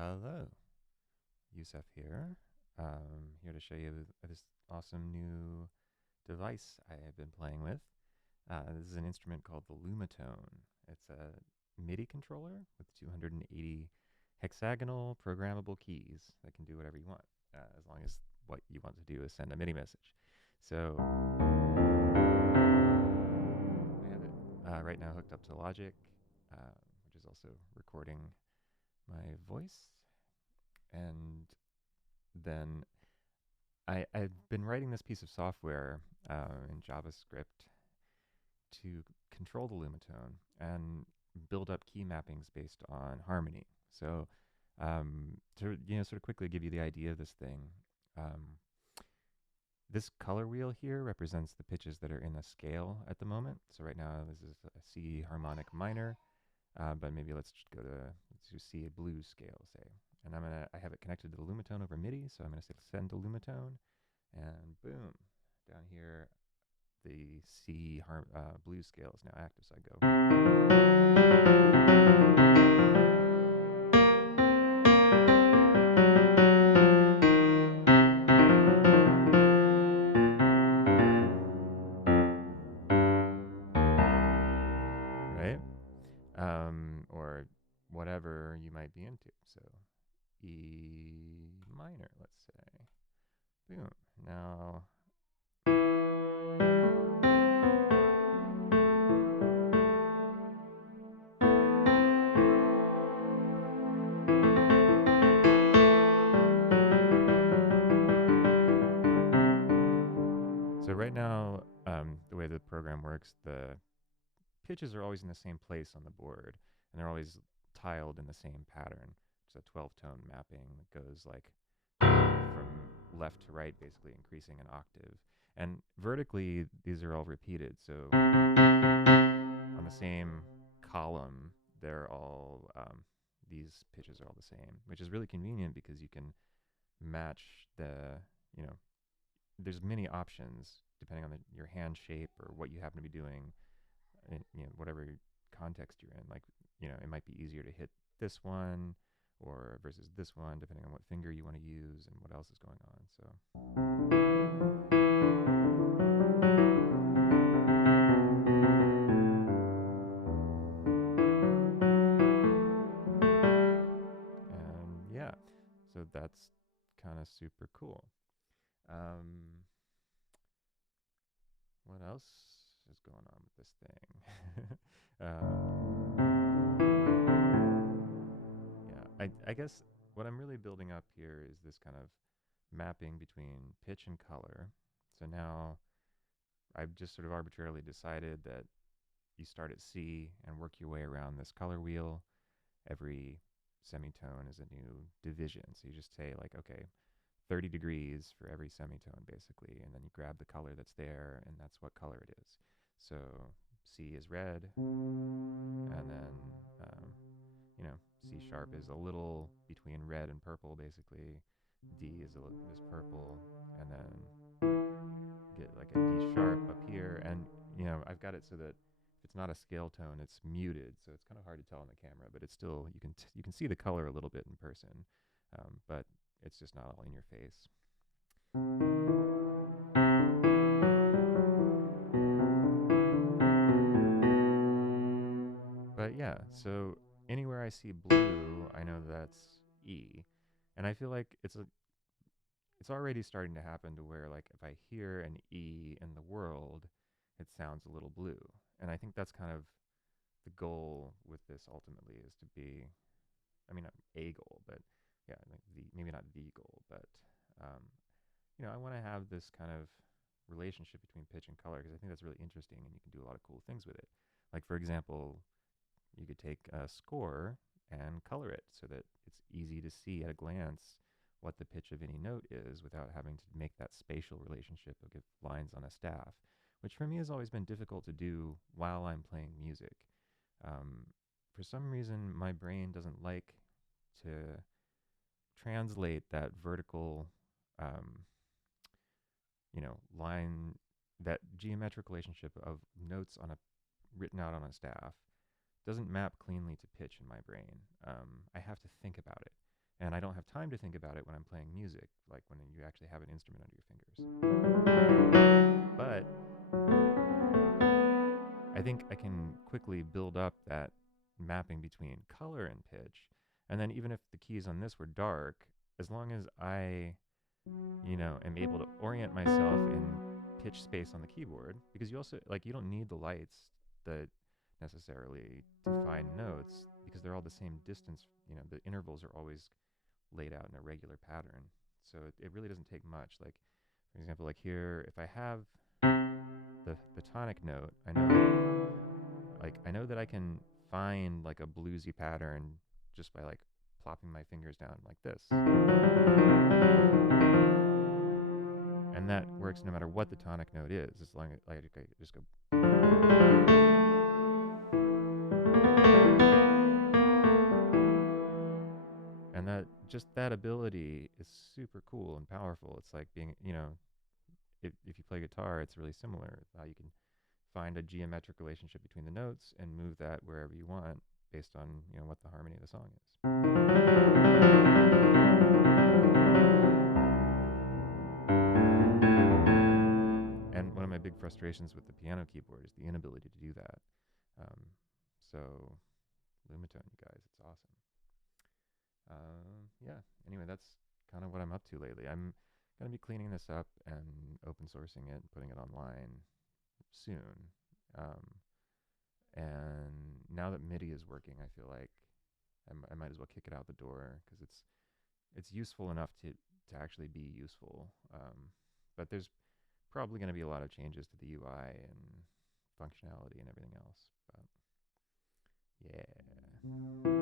Hello, Yusuf here. Here to show you this awesome new device I have been playing with. This is an instrument called the Lumatone. It's a MIDI controller with 280 hexagonal programmable keys that can do whatever you want, as long as what you want to do is send a MIDI message. So I have it right now hooked up to Logic, which is also recording my voice. And then I've been writing this piece of software in JavaScript to control the Lumatone and build up key mappings based on harmony. So to sort of quickly give you the idea of this thing, um, this color wheel here represents the pitches that are in a scale at the moment. So right now this is a C harmonic minor, but maybe let's do C a blues scale, say. And I have it connected to the Lumatone over MIDI, so I'm gonna say send to Lumatone, and boom, down here the blues scale is now active. So I go right, or whatever you might be into. So E minor, let's say. Boom. Now so right now, the way the program works, the pitches are always in the same place on the board, and they're always tiled in the same pattern. It's a 12-tone mapping that goes like from left to right, basically increasing an octave. And vertically, these are all repeated. So on the same column, these pitches are all the same, which is really convenient because you can match you know, there's many options depending on your hand shape or what you happen to be doing, in, whatever context you're in. Like, it might be easier to hit this one or versus this one, depending on what finger you want to use and what else is going on. And yeah, so that's kind of super cool. Um, what else is going on with this thing? Yeah, I guess what I'm really building up here is this kind of mapping between pitch and color. So now I've just sort of arbitrarily decided that you start at C and work your way around this color wheel. Every semitone is a new division. So you just say like, okay, 30 degrees for every semitone basically, and then you grab the color that's there, and that's what color it is. So C is red, and then C sharp is a little between red and purple basically. D is purple, and then get like a D sharp up here, and I've got it so that if it's not a scale tone, it's muted, so it's kind of hard to tell on the camera, but it's still you can see the color a little bit in person, but it's just not all in your face. But yeah, so anywhere I see blue, I know that's E, and I feel like it's already starting to happen to where like if I hear an E in the world, it sounds a little blue, and I think that's kind of the goal with this ultimately is to be, I mean, not a goal, but yeah, like maybe not the goal, but um, I want to have this kind of relationship between pitch and color because I think that's really interesting and you can do a lot of cool things with it. Like for example, you could take a score and color it so that it's easy to see at a glance what the pitch of any note is without having to make that spatial relationship of lines on a staff, which for me has always been difficult to do while I'm playing music. Um, for some reason, my brain doesn't like to translate that vertical, um, line, that geometric relationship of notes written out on a staff doesn't map cleanly to pitch in my brain. I have to think about it. have time to think about it when I'm playing music, like when you actually have an instrument under your fingers. But I think I can quickly build up that mapping between color and pitch. And then even if the keys on this were dark, as long as I, am able to orient myself in pitch space on the keyboard, because you also, like, you don't need the lights that necessarily to find notes because they're all the same distance. The intervals are always laid out in a regular pattern. So it really doesn't take much. Like, for example, like here, if I have the tonic note, I know that I can find like a bluesy pattern just by like plopping my fingers down like this. And that works no matter what the tonic note is, as long as like I just go. And that ability is super cool and powerful. It's like being, if you play guitar, it's really similar. How you can find a geometric relationship between the notes and move that wherever you want based on, what the harmony of the song is. And one of my big frustrations with the piano keyboard is the inability to do that. Um, so, Lumatone, you guys, it's awesome. Yeah, anyway, that's kind of what I'm up to lately. I'm going to be cleaning this up and open sourcing it and putting it online soon. Um, and now that MIDI is working, I feel like I might as well kick it out the door because it's useful enough to actually be useful. But there's probably going to be a lot of changes to the UI and functionality and everything else. But yeah.